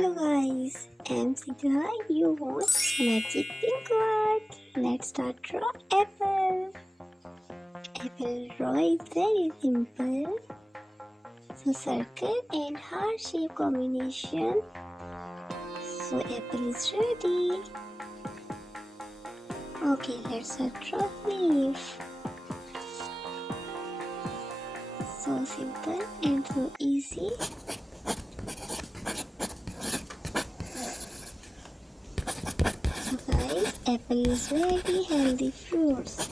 Hello guys, I'm Sigla. You watch Magic Pinkoo Art. Let's start draw apple. Apple draw is very simple. So circle and heart shape combination. So apple is ready. Okay, let's start draw leaf. So simple and so easy. So guys, apple is very healthy fruits.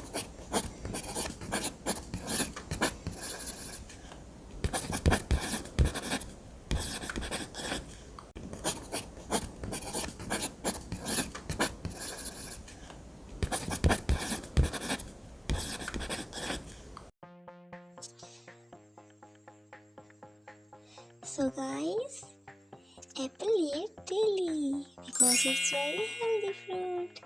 So guys, apple eat daily because it's very healthy fruit.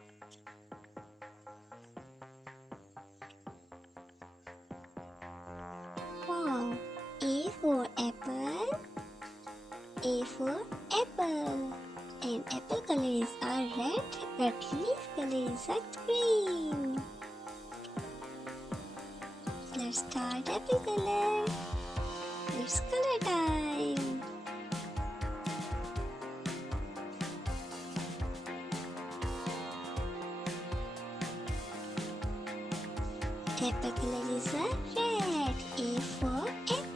Wow, A for apple, A for apple. And apple colors are red, but leaf colors are green. Let's start apple color. It's color time. Apple color is a red. A for apple.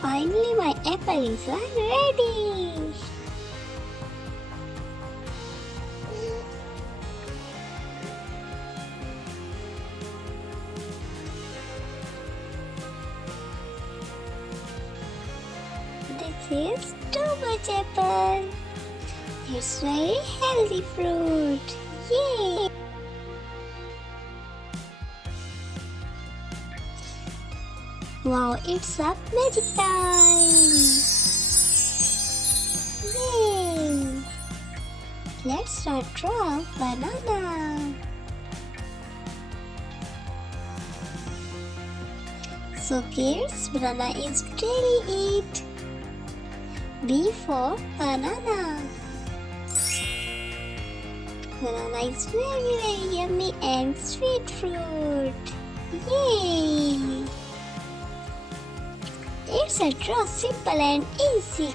Finally, my apple is ready. This is too much apple. It's very healthy fruit. Yay! Wow, it's a magic time! Yay! Let's start draw banana. So kids, banana is daily eat. B for banana. Banana is very yummy and sweet fruit. Yay! It's a draw simple and easy.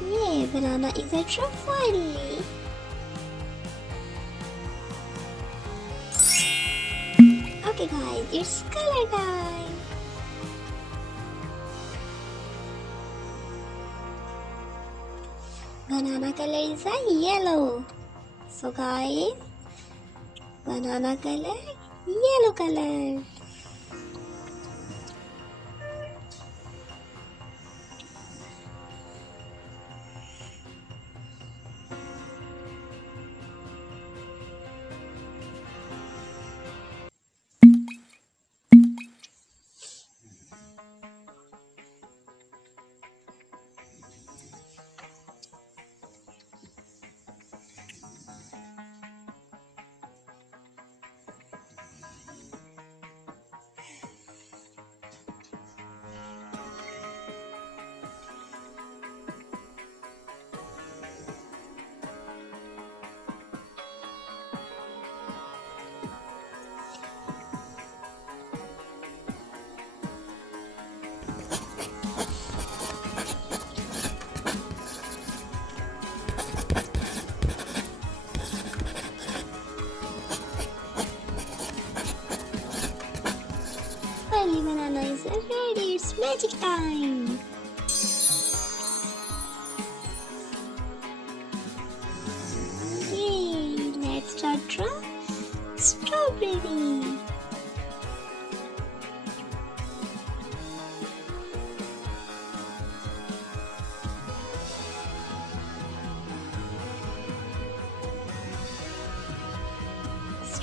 Yay, banana is a draw finally. Okay guys, it's color time. Banana color is a yellow. So guys, banana color, yellow color. Finally, banana is ready. It's magic time. Yay! Let's start draw strawberry.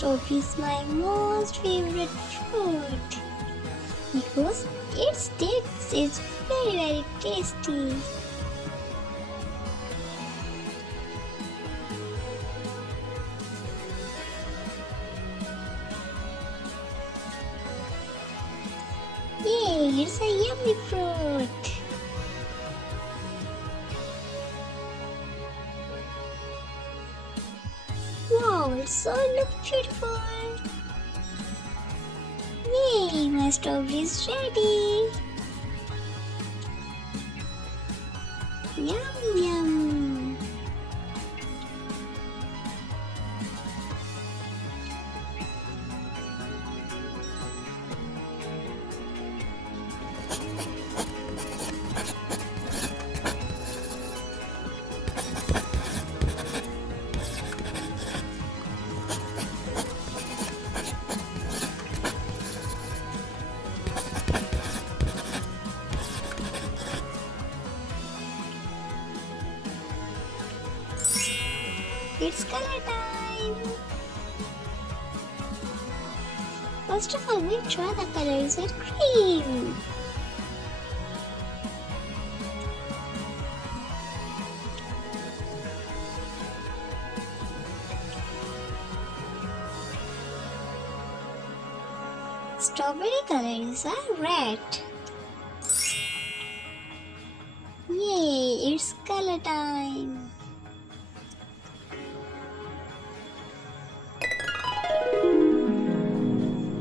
strawberry is my most favorite fruit because its taste is very tasty. Yay, it's a yummy fruit. Wow, it's so look beautiful. Yay, my strawberry is ready. Yum yum. It's color time! First of all, we'll try the colors with cream. Strawberry colors are red. Yay, it's color time!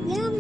Yum!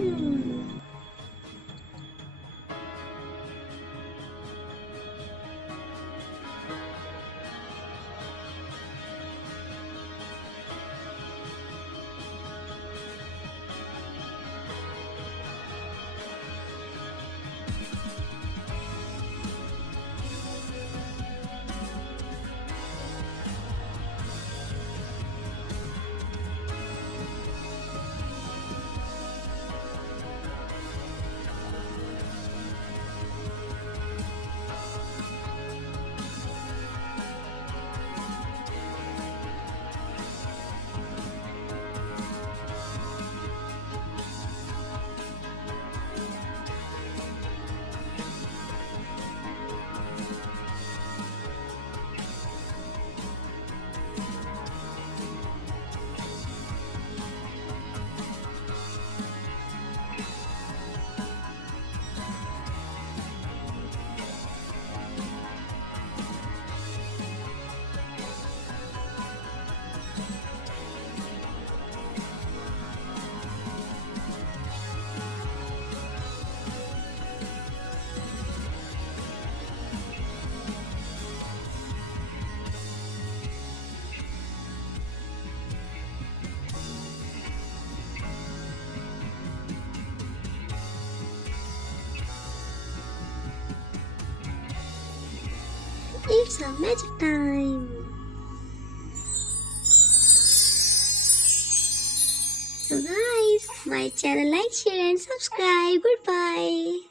It's a magic time! So guys, my channel like, share and subscribe. Goodbye.